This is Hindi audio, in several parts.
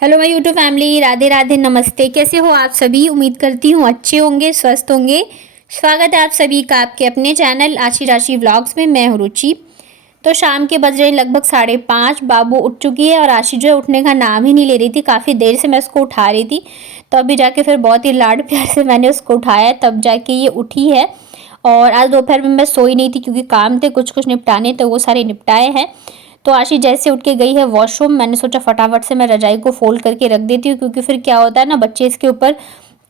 Hello my YouTube family, Radhe Radhe, नमस्ते। कैसे हो आप सभी? उम्मीद करती हूँ अच्छे होंगे, स्वस्थ होंगे। स्वागत है आप सभी का आपके अपने चैनल आशी राशि व्लॉग्स में। मैं हूँ रुचि। तो शाम के बज रहे लगभग 5:30। बाबू उठ चुकी है और आशी जो है उठने का नाम ही नहीं ले रही थी। काफ़ी देर से मैं उसको उठा रही थी, तो अभी जाके फिर बहुत ही लाड प्यार से मैंने उसको उठाया, तब जाके ये उठी है। और आज दोपहर में मैं सोई नहीं थी क्योंकि काम थे कुछ कुछ निपटाने, तो वो सारे निपटाए हैं। तो आशी जैसे उठ के गई है वॉशरूम, मैंने सोचा फटाफट से मैं रजाई को फोल्ड करके रख देती हूँ, क्योंकि फिर क्या होता है ना, बच्चे इसके ऊपर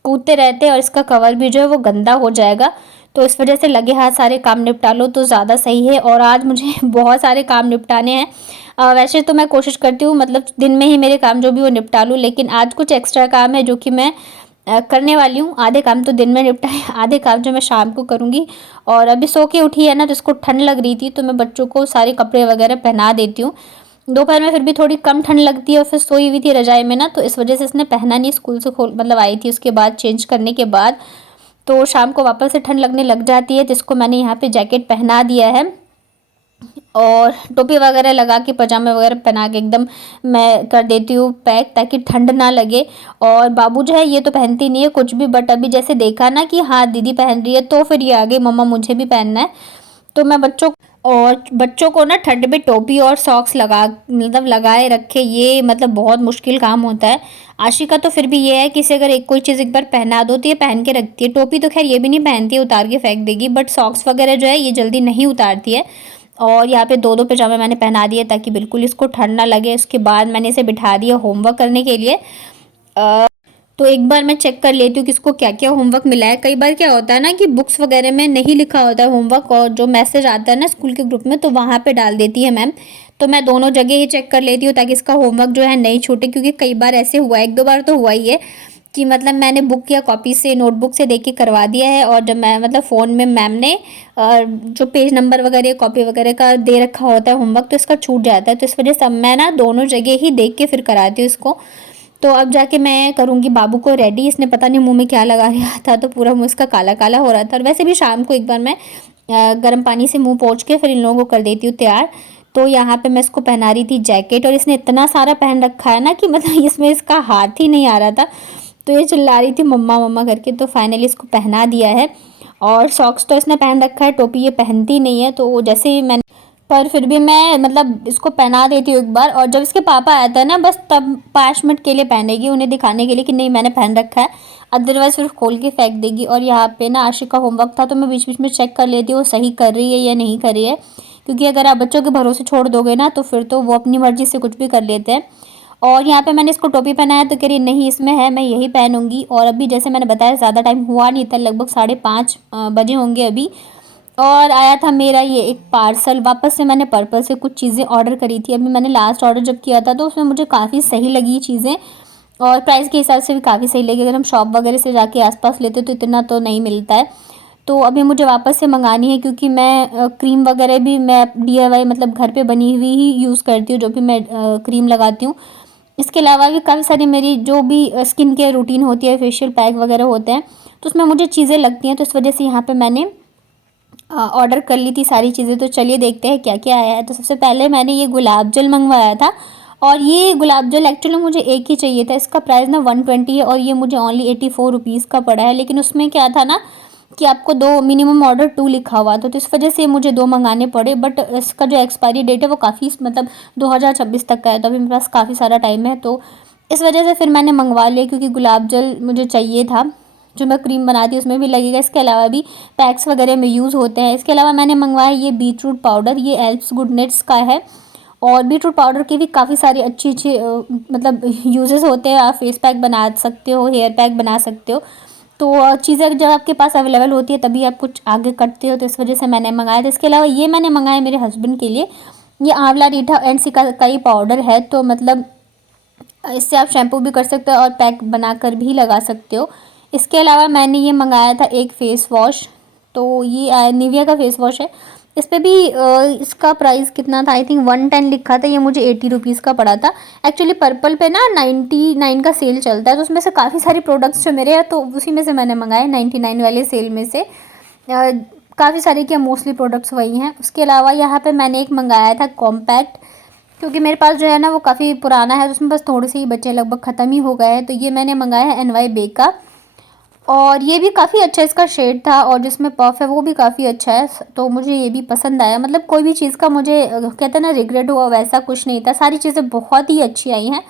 कूदते रहते हैं और इसका कवर भी जो है वो गंदा हो जाएगा। तो इस वजह से लगे हाथ सारे काम निपटा लो तो ज़्यादा सही है। और आज मुझे बहुत सारे काम निपटाने हैं। वैसे तो मैं कोशिश करती हूँ मतलब दिन में ही मेरे काम जो भी वो निपटा लूँ, लेकिन आज कुछ एक्स्ट्रा काम है जो कि मैं करने वाली हूँ। आधे काम तो दिन में निपटाए, आधे काम जो मैं शाम को करूँगी। और अभी सो के उठी है ना, तो इसको ठंड लग रही थी, तो मैं बच्चों को सारे कपड़े वगैरह पहना देती हूँ। दोपहर में फिर भी थोड़ी कम ठंड लगती है और फिर सोई हुई थी रजाई में ना, तो इस वजह से इसने पहना नहीं। स्कूल से खोल मतलब आई थी उसके बाद चेंज करने के बाद, तो शाम को वापस से ठंड लगने लग जाती है, जिसको मैंने यहाँ पे जैकेट पहना दिया है और टोपी वगैरह लगा के पजामे वगैरह पहना के एकदम मैं कर देती हूँ पैक, ताकि ठंड ना लगे। और बाबू जो है ये तो पहनती नहीं है कुछ भी, बट अभी जैसे देखा ना कि हाँ दीदी पहन रही है, तो फिर ये आगे मम्मा मुझे भी पहनना है। तो मैं बच्चों को ना ठंड में टोपी और सॉक्स मतलब लगाए रखे, ये मतलब बहुत मुश्किल काम होता है। आशी का तो फिर भी ये है कि इसे अगर कोई चीज़ एक बार पहना दो तो ये पहन के रखती है। टोपी तो खैर ये भी नहीं पहनती है, उतार के फेंक देगी, बट सॉक्स वगैरह जो है ये जल्दी नहीं उतारती है। और यहाँ पे दो दो पजामे मैंने पहना दिए ताकि बिल्कुल इसको ठंड ना लगे। उसके बाद मैंने इसे बिठा दिया होमवर्क करने के लिए। तो एक बार मैं चेक कर लेती हूँ कि इसको क्या क्या होमवर्क मिला है। कई बार क्या होता है ना कि बुक्स वगैरह में नहीं लिखा होता है होमवर्क, और जो मैसेज आता है ना स्कूल के ग्रुप में, तो वहाँ पे डाल देती है मैम। तो मैं दोनों जगह ही चेक कर लेती हूँ ताकि इसका होमवर्क जो है नहीं छूटे, क्योंकि कई बार ऐसे हुआ है, एक दो बार तो हुआ ही है कि मतलब मैंने बुक या कॉपी से नोटबुक से देख के करवा दिया है, और जब मैं मतलब फ़ोन में मैम ने जो पेज नंबर वगैरह कॉपी वगैरह का दे रखा होता है होमवर्क, तो इसका छूट जाता है। तो इस वजह से मैं ना दोनों जगह ही देख के फिर कराती हूँ इसको। तो अब जाके मैं करूँगी बाबू को रेडी। इसने पता नहीं मुंह में क्या लगा रहा था, तो पूरा मुंह इसका काला काला हो रहा था। और वैसे भी शाम को एक बार मैं गर्म पानी से मुंह पोंछ के फिर इन लोगों को कर देती हूँ तैयार। तो यहाँ पे मैं इसको पहना रही थी जैकेट, और इसने इतना सारा पहन रखा है ना कि मतलब इसमें इसका हाथ ही नहीं आ रहा था। तो ये चिल्ला रही थी मम्मा मम्मा करके, तो फाइनली इसको पहना दिया है। और सॉक्स तो इसने पहन रखा है, टोपी ये पहनती नहीं है, तो जैसे ही मैंने पर फिर भी मैं मतलब इसको पहना देती हूँ एक बार। और जब इसके पापा आता है ना, बस तब 5 मिनट के लिए पहनेगी, उन्हें दिखाने के लिए कि नहीं मैंने पहन रखा है। अदरवाइज फिर खोल के फेंक देगी। और यहाँ पे ना आशिक का होमवर्क था, तो मैं बीच बीच में चेक कर लेती हूँ वो सही कर रही है या नहीं कर रही है, क्योंकि अगर आप बच्चों के भरोसे छोड़ दोगे ना, तो फिर तो वो अपनी मर्जी से कुछ भी कर लेते हैं। और यहाँ पे मैंने इसको टोपी पहनाया, तो कह रही नहीं इसमें है, मैं यही पहनूंगी। और अभी जैसे मैंने बताया ज़्यादा टाइम हुआ नहीं था, लगभग 5:30 बजे होंगे अभी। और आया था मेरा ये एक पार्सल। वापस से मैंने पर्पल से कुछ चीज़ें ऑर्डर करी थी। अभी मैंने लास्ट ऑर्डर जब किया था, तो उसमें मुझे काफ़ी सही लगी चीज़ें, और प्राइस के हिसाब से भी काफ़ी सही लगी। अगर हम शॉप वगैरह से जाके आसपास लेते तो इतना तो नहीं मिलता है। तो अभी मुझे वापस से मंगानी है, क्योंकि मैं क्रीम वगैरह भी मैं DIY मतलब घर पे बनी हुई ही यूज़ करती हूँ, जो भी मैं क्रीम लगाती हूँ। इसके अलावा भी काफ़ी सारी मेरी जो भी स्किन केयर रूटीन होती है, फेशियल पैक वगैरह होते हैं, तो उसमें मुझे चीज़ें लगती हैं। तो इस वजह से यहाँ पे मैंने ऑर्डर कर ली थी सारी चीज़ें। तो चलिए देखते हैं क्या क्या आया है। तो सबसे पहले मैंने ये गुलाब जल मंगवाया था, और ये गुलाब जल एक्चुअली मुझे एक ही चाहिए था। इसका प्राइस ना 120 है, और ये मुझे ओनली 84 रुपीज़ का पड़ा है। लेकिन उसमें क्या था ना कि आपको दो मिनिमम ऑर्डर 2 लिखा हुआ था, तो इस वजह से मुझे 2 मंगाने पड़े। बट इसका जो एक्सपायरी डेट है वो काफ़ी मतलब 2026 तक का है, तो अभी मेरे पास काफ़ी सारा टाइम है। तो इस वजह से फिर मैंने मंगवा लिया, क्योंकि गुलाब जल मुझे चाहिए था। जो मैं क्रीम बनाती हूँ उसमें भी लगेगा, इसके अलावा भी पैक्स वगैरह में यूज़ होते हैं। इसके अलावा मैंने मंगवाया ये बीटरूट पाउडर, ये एल्प्स गुडनेट्स का है। और बीटरूट पाउडर के भी काफ़ी सारे अच्छे अच्छे मतलब यूजेस होते हैं। आप फेस पैक बना सकते हो, हेयर पैक बना सकते हो। तो चीज़ें जब आपके पास अवेलेबल होती है तभी आप कुछ आगे करते हो, तो इस वजह से मैंने मंगाया था। इसके अलावा ये मैंने मंगाया मेरे हस्बैंड के लिए, ये आंवला रीठा एंड सिकाकाई पाउडर है। तो मतलब इससे आप शैम्पू भी कर सकते हो और पैक बनाकर भी लगा सकते हो। इसके अलावा मैंने ये मंगाया था एक फ़ेस वॉश, तो ये निविया का फ़ेस वॉश है। इस पे भी इसका प्राइस कितना था, आई थिंक 110 लिखा था, ये मुझे 80 रुपीज़ का पड़ा था। एक्चुअली पर्पल पे ना 99 का सेल चलता है, तो उसमें से काफ़ी सारे प्रोडक्ट्स जो मेरे हैं तो उसी में से मैंने मंगाए 99 वाले सेल में से। काफ़ी सारे क्या मोस्टली प्रोडक्ट्स वही हैं। उसके अलावा यहाँ पे मैंने एक मंगाया था कॉम्पैक्ट, क्योंकि मेरे पास जो है ना वो काफ़ी पुराना है, तो उसमें बस थोड़े से ही बचे, लगभग ख़त्म ही हो गए हैं। तो ये मैंने मंगाया है NY Bake का, और ये भी काफ़ी अच्छा इसका शेड था, और जिसमें पफ है वो भी काफ़ी अच्छा है। तो मुझे ये भी पसंद आया, मतलब कोई भी चीज़ का मुझे कहते हैं ना रिग्रेट हुआ, वैसा कुछ नहीं था। सारी चीज़ें बहुत ही अच्छी आई हैं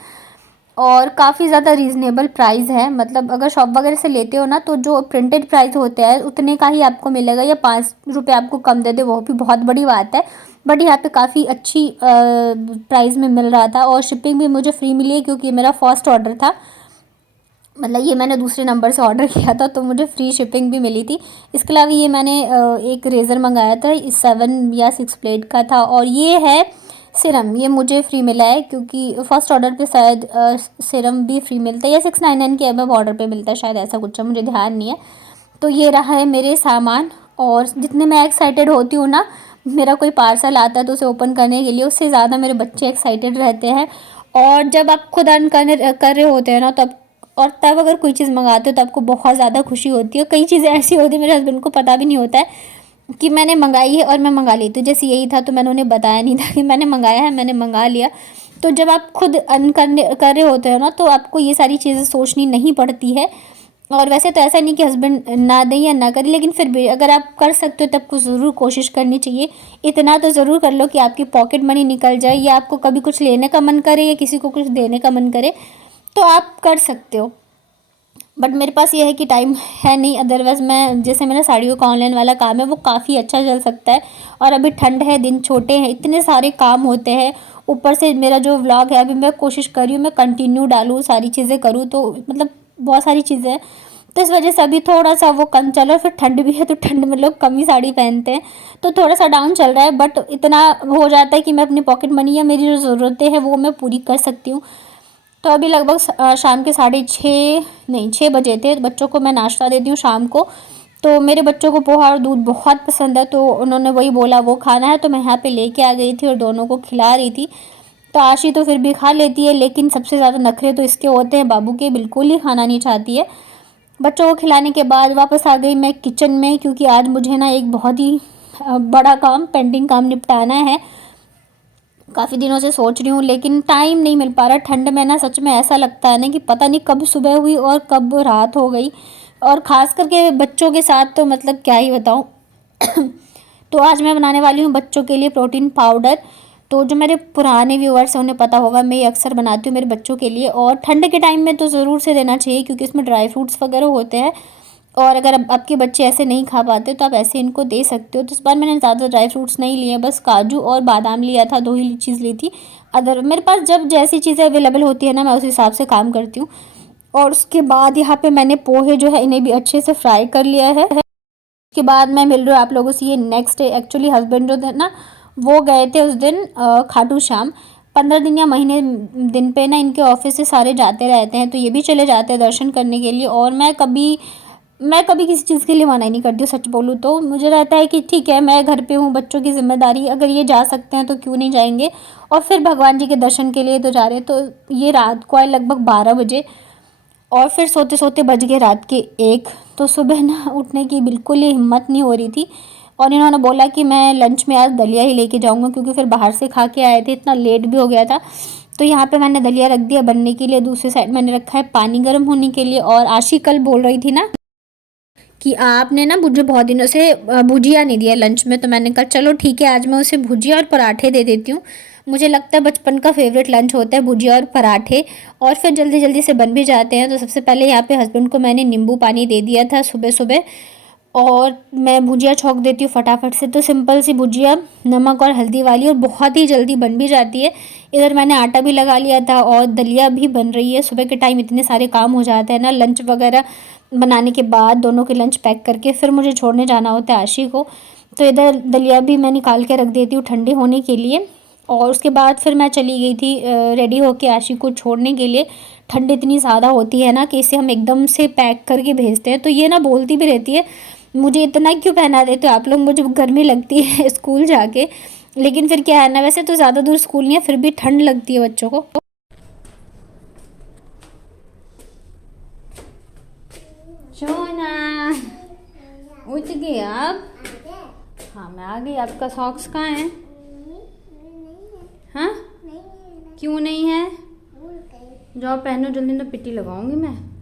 और काफ़ी ज़्यादा रीज़नेबल प्राइस है। मतलब अगर शॉप वगैरह से लेते हो ना, तो जो प्रिंटेड प्राइस होते हैं उतने का ही आपको मिलेगा, या 5 रुपये आपको कम दे दे वो भी बहुत बड़ी बात है। बट यहाँ पे काफ़ी अच्छी प्राइस में मिल रहा था, और शिपिंग भी मुझे फ्री मिली है, क्योंकि ये मेरा फर्स्ट ऑर्डर था। मतलब ये मैंने दूसरे नंबर से ऑर्डर किया था, तो मुझे फ्री शिपिंग भी मिली थी। इसके अलावा ये मैंने एक रेज़र मंगाया था, 7 या 6 प्लेट का था, और ये है सिरम, ये मुझे फ्री मिला है, क्योंकि फ़र्स्ट ऑर्डर पे शायद सिरम भी फ्री मिलता है, या 699 के अब ऑर्डर पे मिलता है शायद, ऐसा कुछ है, मुझे ध्यान नहीं है। तो ये रहा है मेरे सामान, और जितने मैं एक्साइटेड होती हूँ ना, मेरा कोई पार्सल आता है तो उसे ओपन करने के लिए, उससे ज़्यादा मेरे बच्चे एक्साइटेड रहते हैं। और जब आप खुद अर्न कर रहे होते हैं ना, तब अगर कोई चीज़ मंगाते हो तो आपको बहुत ज़्यादा खुशी होती है। कई चीज़ें ऐसी होती है, मेरे हस्बैंड को पता भी नहीं होता है कि मैंने मंगाई है, और मैं मंगा लेती हूँ। जैसे यही था, तो मैंने उन्हें बताया नहीं था कि मैंने मंगाया है, मैंने मंगा लिया। तो जब आप खुद अर्न कर रहे होते हो ना, तो आपको ये सारी चीज़ें सोचनी नहीं पड़ती है। और वैसे तो ऐसा नहीं कि हस्बैंड ना दें या ना करें, लेकिन फिर भी अगर आप कर सकते हो तब को ज़रूर कोशिश करनी चाहिए। इतना तो ज़रूर कर लो कि आपकी पॉकेट मनी निकल जाए, या आपको कभी कुछ लेने का मन करे या किसी को कुछ देने का मन करे, तो आप कर सकते हो। बट मेरे पास ये है कि टाइम है नहीं, अदरवाइज़ मैं, जैसे मेरा साड़ियों का ऑनलाइन वाला काम है वो काफ़ी अच्छा चल सकता है। और अभी ठंड है, दिन छोटे हैं, इतने सारे काम होते हैं, ऊपर से मेरा जो व्लॉग है अभी मैं कोशिश कर रही हूँ मैं कंटिन्यू डालूँ, सारी चीज़ें करूँ, तो मतलब बहुत सारी चीज़ें हैं। तो इस वजह से अभी थोड़ा सा वो कम चल रहा है। फिर ठंड भी है, तो ठंड में लोग कम ही साड़ी पहनते हैं, तो थोड़ा सा डाउन चल रहा है। बट इतना हो जाता है कि मैं अपनी पॉकेट मनी या मेरी जो ज़रूरतें हैं वो मैं पूरी कर सकती हूँ। तो अभी लगभग शाम के 6:30 नहीं 6 बजे थे। बच्चों को मैं नाश्ता देती हूँ शाम को, तो मेरे बच्चों को पोहा और दूध बहुत पसंद है, तो उन्होंने वही बोला वो खाना है, तो मैं यहाँ पे लेके आ गई थी और दोनों को खिला रही थी। तो आशी तो फिर भी खा लेती है, लेकिन सबसे ज़्यादा नखरे तो इसके होते हैं बाबू के, बिल्कुल ही खाना नहीं चाहती है। बच्चों को खिलाने के बाद वापस आ गई मैं किचन में, क्योंकि आज मुझे ना एक बहुत ही बड़ा काम, पेंडिंग काम निपटाना है। काफ़ी दिनों से सोच रही हूँ, लेकिन टाइम नहीं मिल पा रहा। ठंड में ना सच में ऐसा लगता है ना कि पता नहीं कब सुबह हुई और कब रात हो गई, और ख़ास करके बच्चों के साथ तो मतलब क्या ही बताऊँ। तो आज मैं बनाने वाली हूँ बच्चों के लिए प्रोटीन पाउडर। तो जो मेरे पुराने व्यूअर्स हैं उन्हें पता होगा, मैं ये अक्सर बनाती हूँ मेरे बच्चों के लिए, और ठंड के टाइम में तो ज़रूर से देना चाहिए, क्योंकि इसमें ड्राई फ्रूट्स वगैरह होते हैं। और अगर आपके बच्चे ऐसे नहीं खा पाते तो आप ऐसे इनको दे सकते हो। तो इस बार मैंने ज़्यादा ड्राई फ्रूट्स नहीं लिए, बस काजू और बादाम लिया था, 2 ही चीज़ ली थी। अदर मेरे पास जब जैसी चीज़ें अवेलेबल होती है ना, मैं उस हिसाब से काम करती हूँ। और उसके बाद यहाँ पे मैंने पोहे जो है इन्हें भी अच्छे से फ्राई कर लिया है। उसके बाद मैं मिल रही हूँ आप लोगों से ये नेक्स्ट डे। एक्चुअली हस्बैंड जो थे ना, वो गए थे उस दिन खाटू श्याम। 15 दिन या महीने दिन पे ना इनके ऑफिस से सारे जाते रहते हैं, तो ये भी चले जाते हैं दर्शन करने के लिए। और मैं कभी किसी चीज़ के लिए मना ही नहीं करती हूँ, सच बोलूँ तो। मुझे रहता है कि ठीक है, मैं घर पे हूँ, बच्चों की जिम्मेदारी, अगर ये जा सकते हैं तो क्यों नहीं जाएंगे। और फिर भगवान जी के दर्शन के लिए तो जा रहे हैं। तो ये रात को आए लगभग 12 बजे, और फिर सोते सोते बज गए रात के 1। तो सुबह ना उठने की बिल्कुल ही हिम्मत नहीं हो रही थी। और इन्होंने बोला कि मैं लंच में आज दलिया ही लेके जाऊँगा, क्योंकि फिर बाहर से खा के आए थे, इतना लेट भी हो गया था। तो यहाँ पे मैंने दलिया रख दिया बनने के लिए, दूसरी साइड मैंने रखा है पानी गर्म होने के लिए। और आशी कल बोल रही थी ना कि आपने ना मुझे बहुत दिनों से भुजिया नहीं दिया लंच में, तो मैंने कहा चलो ठीक है, आज मैं उसे भुजिया और पराठे दे देती हूँ। मुझे लगता है बचपन का फेवरेट लंच होता है भुजिया और पराठे, और फिर जल्दी जल्दी से बन भी जाते हैं। तो सबसे पहले यहाँ पे हस्बैंड को मैंने नींबू पानी दे दिया था सुबह सुबह, और मैं भुजिया छौंक देती हूँ फटाफट से। तो सिंपल सी भुजिया, नमक और हल्दी वाली, और बहुत ही जल्दी बन भी जाती है। इधर मैंने आटा भी लगा लिया था और दलिया भी बन रही है। सुबह के टाइम इतने सारे काम हो जाते हैं ना, लंच वगैरह बनाने के बाद दोनों के लंच पैक करके फिर मुझे छोड़ने जाना होता है आशी को। तो इधर दलिया भी मैं निकाल के रख देती हूँ ठंडे होने के लिए। और उसके बाद फिर मैं चली गई थी रेडी होके आशी को छोड़ने के लिए। ठंड इतनी ज़्यादा होती है ना कि इसे हम एकदम से पैक करके भेजते हैं, तो ये ना बोलती भी रहती है, मुझे इतना क्यों पहना देते हो आप लोग, मुझे गर्मी लगती है स्कूल जाके। लेकिन फिर क्या है ना, वैसे तो ज़्यादा दूर स्कूल नहीं है, फिर भी ठंड लगती है बच्चों को। सोना उठ गए आप? हाँ मैं आ गई। आपका सॉक्स कहाँ है? हाँ क्यों नहीं है? जाओ पहनो जल्दी, तो पिट्टी लगाऊंगी मैं।